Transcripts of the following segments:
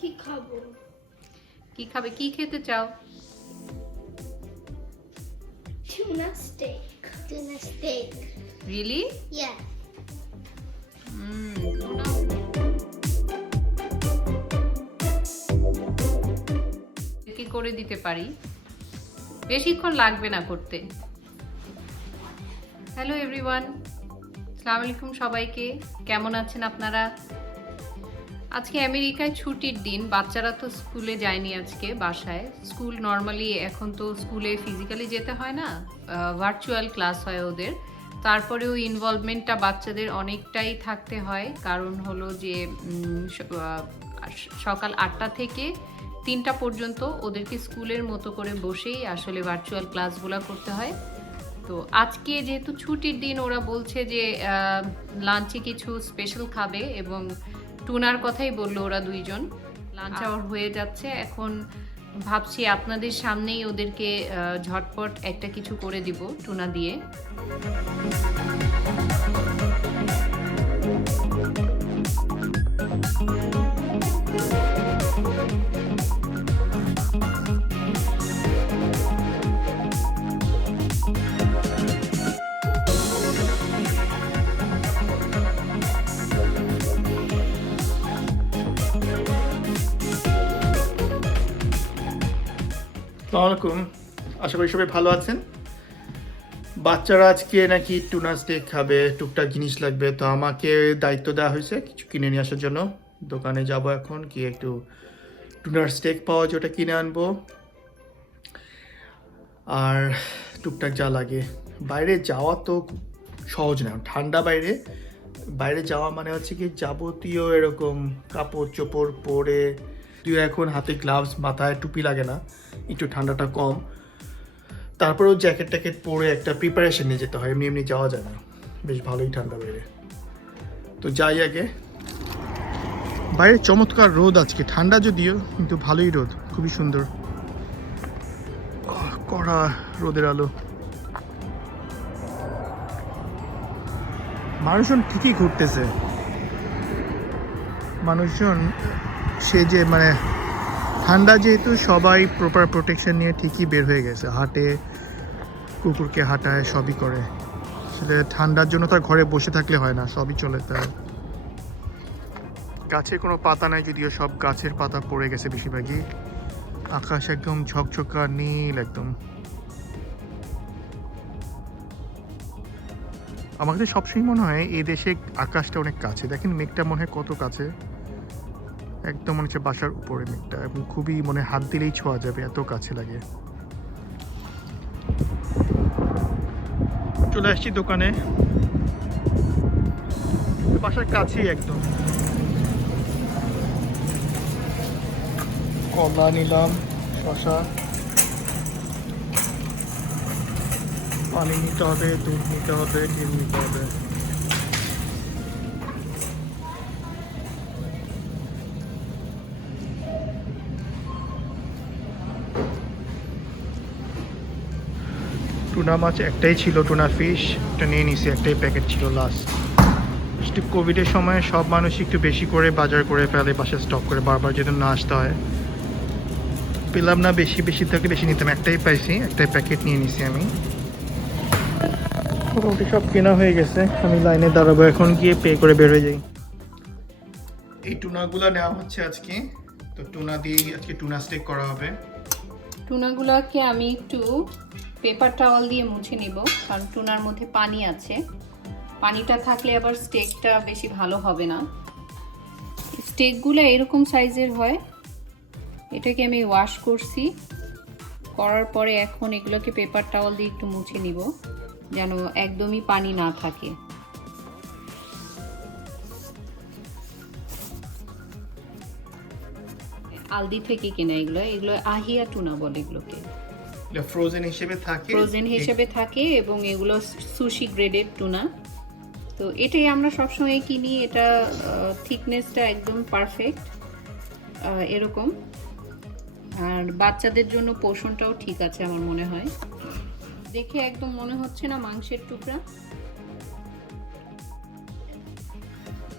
কি খাবো? কি খাবে? কি খেতে চাও? Tuna steak. Tuna steak. Really? Yeah. কি করে দিতে পারি, বেশিক্ষণ লাগবে না করতে। হ্যালো এভরিওয়ান, আসসালামু আলাইকুম সবাইকে। কেমন আছেন আপনারা? আজকে আমেরিকায় ছুটির দিন, বাচ্চারা তো স্কুলে যায়নি আজকে, বাসায়। স্কুল নর্মালি এখন তো স্কুলে ফিজিক্যালি যেতে হয় না, ভার্চুয়াল ক্লাস হয় ওদের। তারপরেও ইনভলভমেন্টটা বাচ্চাদের অনেকটাই থাকতে হয়, কারণ হলো যে সকাল 8টা থেকে 3টা পর্যন্ত ওদেরকে স্কুলের মতো করে বসেই আসলে ভার্চুয়াল ক্লাসগুলো করতে হয়। তো আজকে যেহেতু ছুটির দিন, ওরা বলছে যে লাঞ্চে কিছু স্পেশাল খাবে এবং টুনার কথাই বললো ওরা দুইজন। লাঞ্চ আওয়ার হয়ে যাচ্ছে এখন, ভাবছি আপনাদের সামনেই ওদেরকে ঝটপট একটা কিছু করে দিব টুনা দিয়ে। আসসালামু আলাইকুম, আশা করি সবাই ভালো আছেন। বাচ্চারা আজকে নাকি টুনা স্টেক খাবে, টুকটাক জিনিস লাগবে, তো আমাকে দায়িত্ব দেওয়া হয়েছে কিছু কিনে নিয়ে আসার জন্য। দোকানে যাব এখন, কি একটু টুনার স্টেক পাওয়া যায় ওটা কিনে আনবো, আর টুকটাক যা লাগে। বাইরে যাওয়া তো সহজ না, ঠান্ডা বাইরে। বাইরে যাওয়া মানে হচ্ছে কি যাবতীয় এরকম কাপড় চোপড় পরে, তুই এখন হাতে গ্লাভস, মাথায় টুপি লাগে না, একটু ঠান্ডাটা কম। তারপরেও জ্যাকেট ট্যাকেট পরে একটা প্রিপারেশন নিয়ে যেতে হয়, এমনি এমনি যাওয়া যায় না, বেশ ভালোই ঠান্ডা বাইরে। তো যাই আগে। বাইরে চমৎকার রোদ আজকে, ঠান্ডা যদিও কিন্তু ভালোই রোদ, খুবই সুন্দর কড়া রোদের আলো। মানুষজন ঠিকই ঘুরতেছে, মানুষজন সে যে মানে ঠান্ডা যেহেতু, সবাই প্রপার প্রোটেকশন নিয়ে ঠিকই বের হয়ে গেছে, হাঁটে, কুকুরকে হাঁটায়, সবই করে। আসলে ঠান্ডার জন্য তার ঘরে বসে থাকলে হয় না, সবই চলে। তার গাছে কোনো পাতা নাই যদিও, সব গাছের পাতা পড়ে গেছে বেশিরভাগই। আকাশ একদম ঝকঝকা নীল একদম। আমার কাছে সবসময় মনে হয় এই দেশে আকাশটা অনেক কাছে। দেখেন মেঘটা মনে হয় কত কাছে, একদম মনে হচ্ছে বাসার উপরে মেঘটা, এবং খুবই মনে হাত দিলেই ছোঁয়া যাবে, এত কাছে লাগে। চলে আসছি দোকানে, বাসার কাছেই একদম। কলা নিলাম, শশা, পানি নিতে হবে, দুধ নিতে হবে, ডিম নিতে হবে। টুনা মাছ একটাই ছিল, টুনা ফিশ একটা নিয়ে নিছি, একটাই প্যাকেট ছিল লাস্ট। কোভিডের সময় সব মানুষ একটু বেশি করে বাজার করে ফেলে, বাসায় স্টক করে, বারবার যেন না আসতে হয়। পেলাম না, বেশি বেশি থাকলে বেশি নিতাম, একটাই পাইছি, একটাই প্যাকেট নিয়ে নিছি আমি। মোটামুটি সব কেনা হয়ে গেছে, আমি লাইনে দাঁড়াবো এখন, গিয়ে পে করে বের হয়ে যাই। এই টুনাগুলো নেওয়া হচ্ছে আজকে, তো টুনা দিয়ে আজকে টুনা স্টেক করা হবে। টুনাগুলোকে আমি একটু পেপার টাওয়াল দিয়ে মুছে নিব, কারণ টুনার মধ্যে পানি আছে, পানিটা থাকলে আবার স্টেকটা বেশি ভালো হবে না। স্টেকগুলো এরকম সাইজের হয়। এটাকে আমি ওয়াশ করছি, করার পরে এখন এগুলোকে পেপার টাওয়াল দিয়ে একটু মুছে নিব, যেন একদমই পানি না থাকে। আলদি থেকে কেনা এগুলো, এগুলো আহিয়া টুনা বলে এগুলোকে। ফ্রোজেন হিসেবে থাকে, ফ্রোজেন হিসেবে থাকে, এবং এগুলো সুশি গ্রেডেড টুনা। তো এটাই আমরা সবসময় কিনি, এটা থিকনেসটা একদম পারফেক্ট এরকম। আর বাচ্চাদের জন্য পোষণটাও ঠিক আছে আমার মনে হয়, দেখে একদম মনে হচ্ছে না মাংসের টুকরা।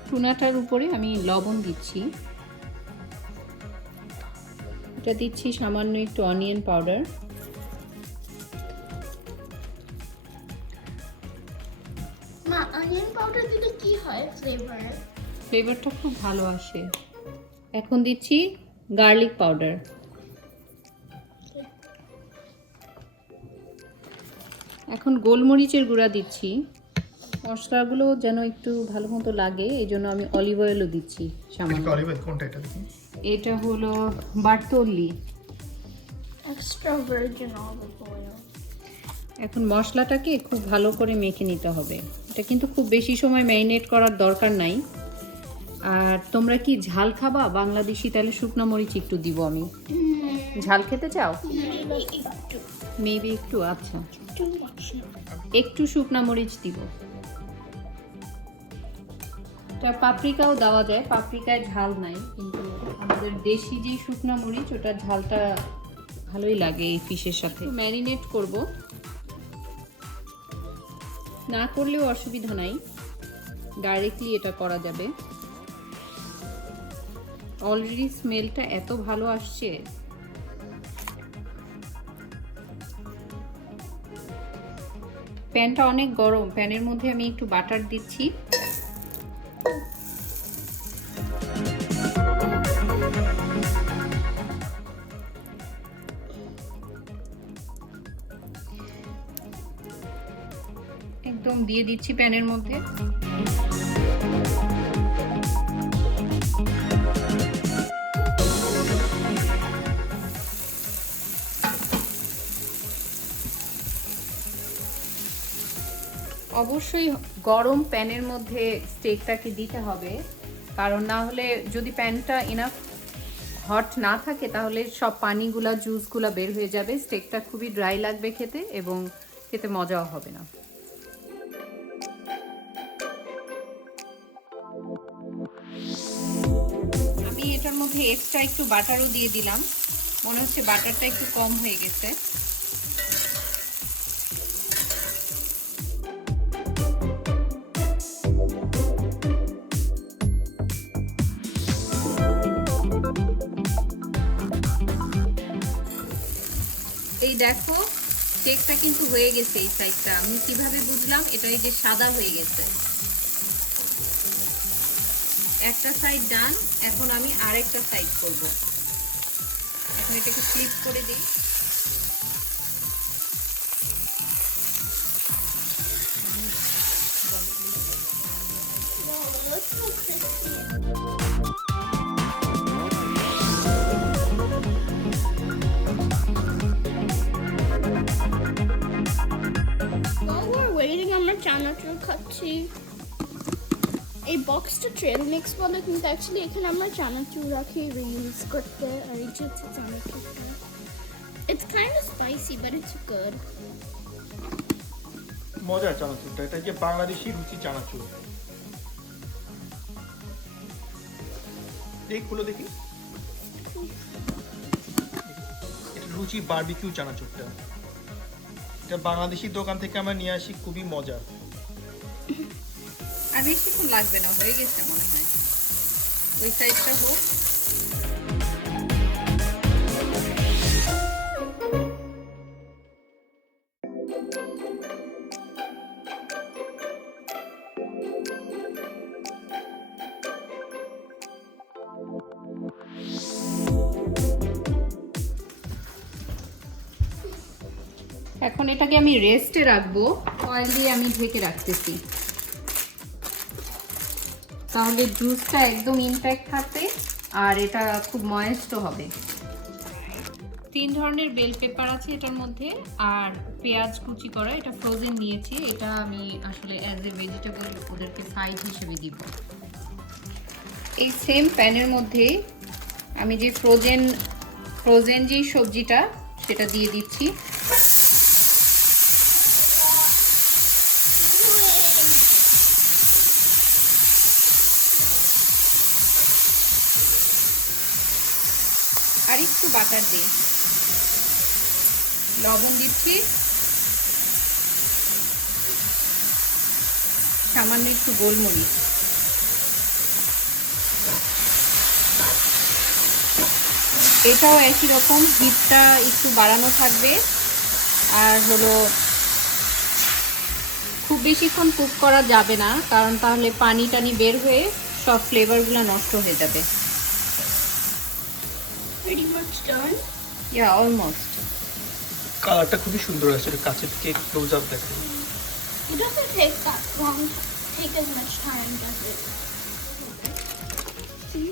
টুনাটার উপরে আমি লবণ দিচ্ছি, এটা দিচ্ছি সামান্য একটু অনিয়ন পাউডার, মা অনিয়ন পাউডার দিলে কি হয় ফ্লেভারটা খুব ভালো আসে। এখন দিচ্ছি গার্লিক পাউডার, এখন গোলমরিচের গুঁড়া দিচ্ছি। মশলাগুলো যেন একটু ভালো মতো লাগে এই জন্য আমি অলিভ অয়েলও দিচ্ছি সামান্য। অলিভ অয়েল কোনটা এটা দেখি? এটা হলো Bertolli. Extra virgin olive oil. এখন মশলাটাকে খুব ভালো করে মেখে নিতে হবে। এটা কিন্তু খুব বেশি সময় ম্যারিনেট করার দরকার নাই। আর তোমরা কি ঝাল খাবা বাংলাদেশি? তাহলে শুকনো মরিচ একটু দিব আমি। ঝাল খেতে চাও? মেবি একটু, আচ্ছা একটু শুকনো মরিচ দিব। পাপরিকাও দেওয়া যায়, পাপরিকায় ঝাল নাই, কিন্তু আমাদের দেশি যে শুকনো মরিচ ওটা ঝালটা ভালোই লাগে এই ফিশের সাথে। ম্যারিনেট করব, না করলেও অসুবিধা নাই, ডাইরেক্টলি এটা করা যাবে। অলরেডি স্মেলটা এত ভালো আসছে। প্যানটা অনেক গরম, প্যানের মধ্যে আমি একটু বাটার দিচ্ছি। একদম দিয়ে দিচ্ছি প্যানের মধ্যে। অবশ্যই গরম প্যানের মধ্যে স্টেকটাকে দিতে হবে, কারণ না হলে যদি প্যানটা ইনাফ হট না থাকে তাহলে সব পানিগুলা জুসগুলা বের হয়ে যাবে, স্টেকটা খুবই ড্রাই লাগবে খেতে এবং খেতে মজাও হবে না। আমি এটার মধ্যে এক্সট্রা একটু বাটারও দিয়ে দিলাম, মনে হচ্ছে বাটারটা একটু কম হয়ে গেছে। এই দেখো কেকটা কিন্তু হয়ে গেছে। এই সাইডটা আমি কিভাবে বুঝলাম? এটা এই যে সাদা হয়ে গেছে, একটা সাইড ডান। এখন আমি আরেকটা সাইড করব। এখন এটাকে ফ্লিপ করে দিই। আমরা চানাচুর খাচ্ছি। এই বক্সটা ট্রেল মিক্স বলে, কিন্তু অ্যাকচুয়ালি এখানে আমরা চানাচুর রাখি রিউজ করতে। আর এই যে হচ্ছে চানাচুরটা, it's kind of spicy but it's good. মজার চানাচুরটা, এটা যে বাংলাদেশি রুচি চানাচুর। এই খুলো দেখি, এটা রুচি বারবিকিউ চানাচুরটা। এটা বাংলাদেশি দোকান থেকে আমরা নিয়ে আসি, খুবই মজার। আর বেশিক্ষণ লাগবে না, হয়ে গেছে মনে হয়। ওই সাইডটা হোক। এখন এটাকে আমি রেস্টে রাখবো, অয়েল দিয়ে আমি ঢেকে রাখতেছি, তাহলে জুসটা একদম ইনট্যাক্ট থাকবে আর এটা খুব ময়েস্টও হবে। 3 ধরনের বেল পেপার আছে এটার মধ্যে, আর পেঁয়াজ কুচি করা, এটা ফ্রোজেন নিয়েছি। এটা আমি আসলে অ্যাজ এ ভেজিটেবল ওদেরকে সাইড হিসেবে দিব। এই সেম প্যানের মধ্যে আমি যে ফ্রোজেন যে সবজিটা সেটা দিয়ে দিচ্ছি। আর একটু বাটার দিয়ে লবণ দিচ্ছি, সামান্য একটু গোলমরিচ। এটাও একই রকম, হিটটা একটু বাড়ানো থাকবে। আর হলো খুব বেশিক্ষণ কুক করা যাবে না, কারণ তাহলে পানি টানি বের হয়ে সব ফ্লেভারগুলো নষ্ট হয়ে যাবে। Pretty much done. ইয়া অলমোস্ট। কালারটা খুবই সুন্দর আছে, এটা কাছে থেকে ক্লোজ আপ দেখো। It doesn't take that long, take as much time, does it? See?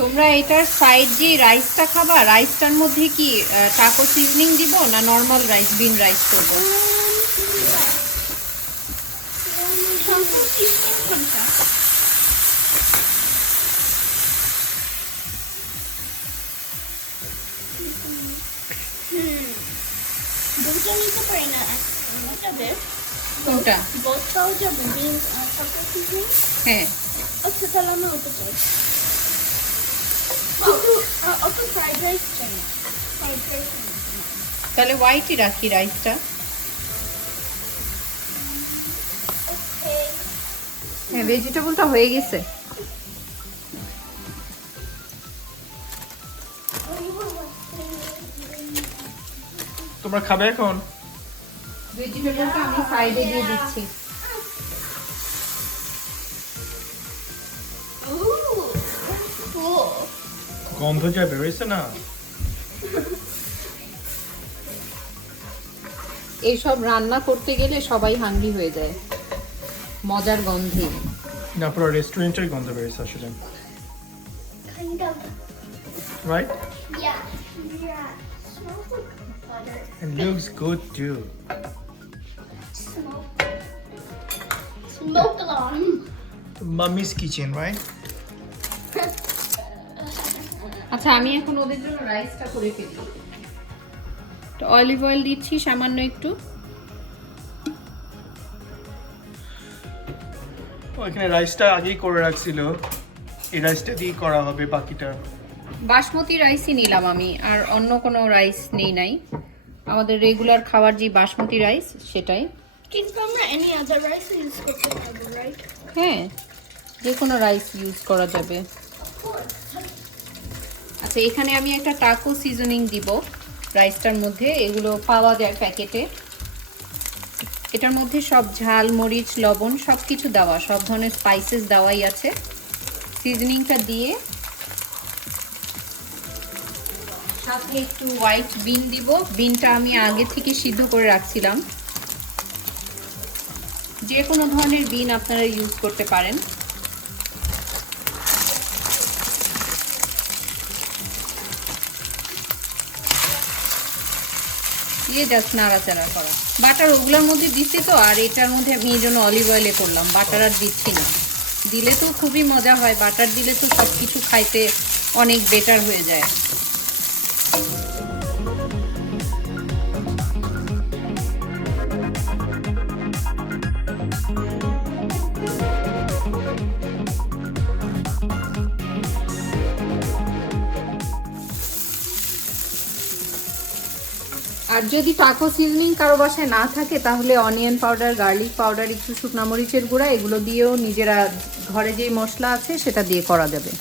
তোমরা এটার সাইড যে রাইসটা খাবা, রাইসটার মধ্যে কি টাকো সিজনিং দিব না নর্মাল রাইস, বিন রাইস করবো? দুটো নিতে পারি না, একটা বেশ। কোনটা? বোথটাও যাবে, বিনস আর টাকো সিজনিং। হ্যাঁ, আচ্ছা তাহলে আমি ওটা চাই। ওটা ফ্রাইড রাইস চাই না, ফ্রাইড রাইস। তাহলে হোয়াইটই রাখি রাইসটা। হ্যাঁ, ভেজিটেবলটা হয়ে গেছে। তোমরা খাবে এখন? ভেজিটেবলটা আমি সাইডে দিয়ে দিচ্ছি। গন্ধ যা বেরোইছে না, এইসব রান্না করতে গেলে সবাই হাংরি হয়ে যায় মজার গন্ধে। না পুরো রেস্টুরেন্টের গন্ধ বেরোইছে আসলে, Kind of. Right? Yeah. Smells like butter. And looks good too. Smoke alarm. Mummy's kitchen, right? আচ্ছা, আমি এখন ওদের জন্য রাইসটা করে ফেলি। তো অলিভ অয়েল দিচ্ছি সামান্য একটু। ওইখানে রাইসটা আগেই করে রাখছিল, এই রাইসটা দিয়ে করা হবে বাকিটা। বাসমতি রাইসই নিলাম আমি, আর অন্য কোনো রাইস নেই নাই। আমাদের রেগুলার খাওয়ার যে বাসমতি রাইস সেটাই। কিন্তু আমরা any other rice use করতে পারবো, right? হ্যাঁ, যে কোনো রাইস ইউজ করা যাবে। আচ্ছা, এখানে আমি একটা টাকো সিজনিং দিব রাইসটার মধ্যে। এগুলো পাওয়া যায় প্যাকেটে। এটার মধ্যে সব ঝাল, মরিচ, লবণ সব কিছু দেওয়া, সব ধরনের স্পাইসেস দেওয়াই আছে। সিজনিংটা দিয়ে সাথে একটু হোয়াইট বিন দিব। বিনটা আমি আগে থেকে সিদ্ধ করে রাখছিলাম। যে কোনো ধরনের বিন আপনারা ইউজ করতে পারেন। দিয়ে জাস্ট নাড়াচাড়া করা। বাটার ওগুলোর মধ্যে দিচ্ছি তো, আর এটার মধ্যে আমি এই জন্য অলিভ অয়েলে করলাম, বাটার আর দিচ্ছি না। দিলে তো খুবই মজা হয়, বাটার দিলে তো সব কিছু খাইতে অনেক বেটার হয়ে যায়। আর যদি টাকো সিজনিং কারো বাসায় না থাকে, তাহলে অনিয়ন পাউডার, গার্লিক পাউডার, একটু শুকনা মরিচের গুঁড়া, এগুলো দিয়েও নিজেরা ঘরে যেই মশলা আছে সেটা দিয়ে করা যাবে।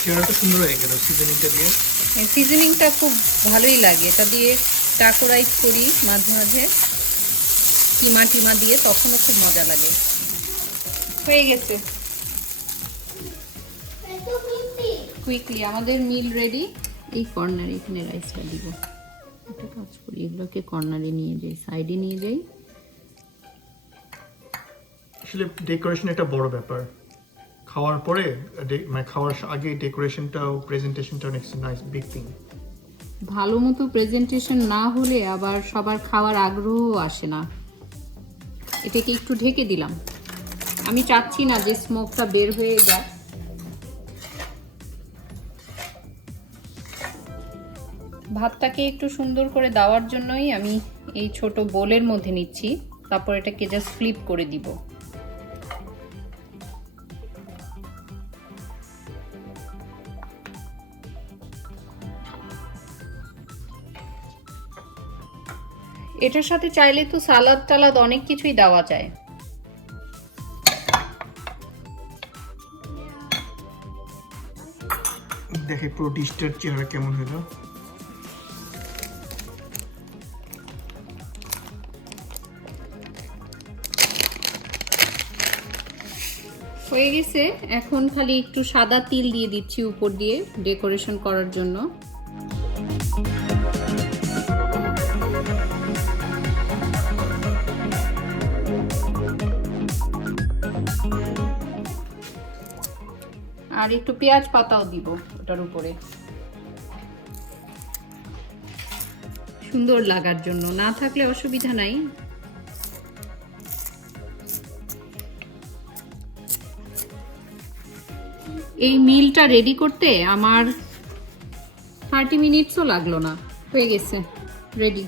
চেহারাটা সুন্দর হয়ে গেল সিজনিংটা দিয়ে। সিজনিংটা খুব ভালোই লাগে, এটা দিয়ে টাকো রাইস করি মাঝে মাঝে কিমা টিমা দিয়ে, তখনও খুব মজা লাগে। হয়ে গেছে কুইকলি আমাদের মিল রেডি। এই কর্নারে এখানে রাইসটা দিব। একটা কাজ করি, এগুলোকে কর্নারে নিয়ে যাই, সাইডে নিয়ে যাই। আসলে ডেকোরেশন একটা বড় ব্যাপার, খাওয়ার পরে মানে খাওয়ার আগে ডেকোরেশনটাও প্রেজেন্টেশনটাও অনেক নাইস বিগ থিং। ভালো মতো প্রেজেন্টেশন না হলে আবার সবার খাওয়ার আগ্রহ আসে না। এটাকে একটু ঢেকে দিলাম, আমি চাচ্ছি না যে স্মোকটা বের হয়ে যায়। ভাতটাকে একটু সুন্দর করে দেওয়ার জন্যই আমি এই ছোট বোলের মধ্যে নিচ্ছি, তারপর এটাকে জাস্ট ফ্লিপ করে দিব। এটার সাথে চাইলে তো সালাদ টালাদ অনেক কিছুই দেওয়া যায়। দেখে পুরো ডিশটার চেহারা কেমন হলো। হয়ে গেছে, এখন খালি একটু সাদা তিল দিয়ে দিচ্ছি উপর দিয়ে ডেকোরেশন করার জন্য। আর একটু পেঁয়াজ পাতাও দিব ওটার উপরে, সুন্দর লাগার জন্য। না থাকলে অসুবিধা নাই। এই মিলটা রেডি করতে আমার 30 মিনিটসও লাগলো না, হয়ে গেছে রেডি।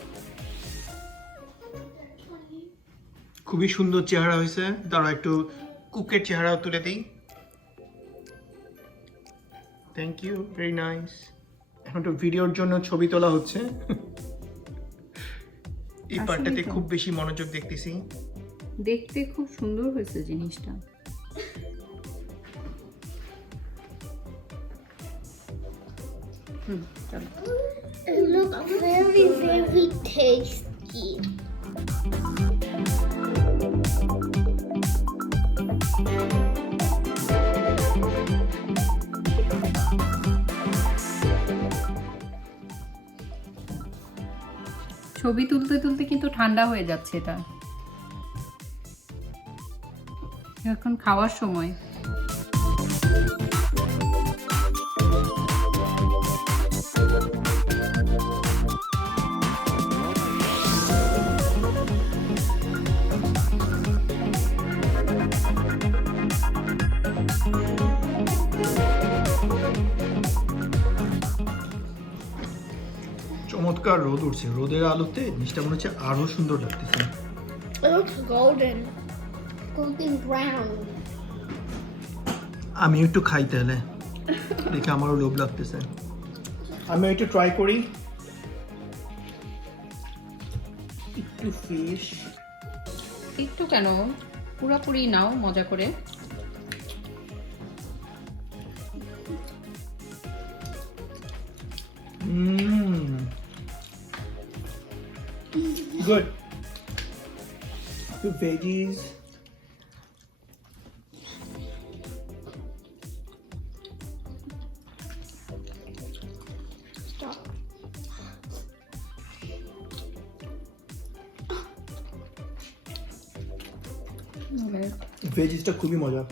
খুবই সুন্দর চেহারা হয়েছে। দাঁড়া একটু কুকের চেহারাও তুলে দিই। Thank you, very nice. এখন তো ভিডিওর জন্য ছবি তোলা হচ্ছে। এই পার্টটাতে খুব বেশি মনোযোগ দেখতেছি। দেখতে খুব সুন্দর হয়েছে জিনিসটা। It looks very, very tasty. ছবি তুলতে তুলতে কিন্তু ঠান্ডা হয়ে যাচ্ছে এটা। এখন খাওয়ার সময়। চমৎকার রোদ উঠছে, রোদের আলোতে জিনিসটা মনে হচ্ছে আরো সুন্দর লাগতেছে। It looks golden brown. আমি একটু খাই তাহলে, দেখে আমারও লোভ লাগতেছে। আমি একটু ট্রাই করি। একটু ফিশ, একটু কেন, পুরোপুরি নাও মজা করে। Good. The veggies. Stop. ভেজিসটা খুবই মজা।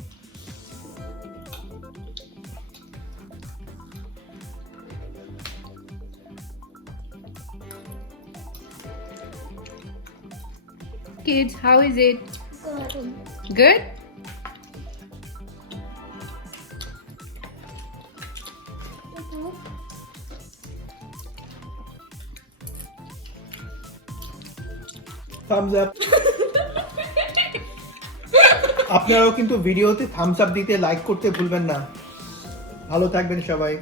Kids, how is it? Good. Good? Thumbs up. আপনারাও কিন্তু ভিডিওতে থামস আপ দিতে, লাইক করতে ভুলবেন না। ভালো থাকবেন সবাই।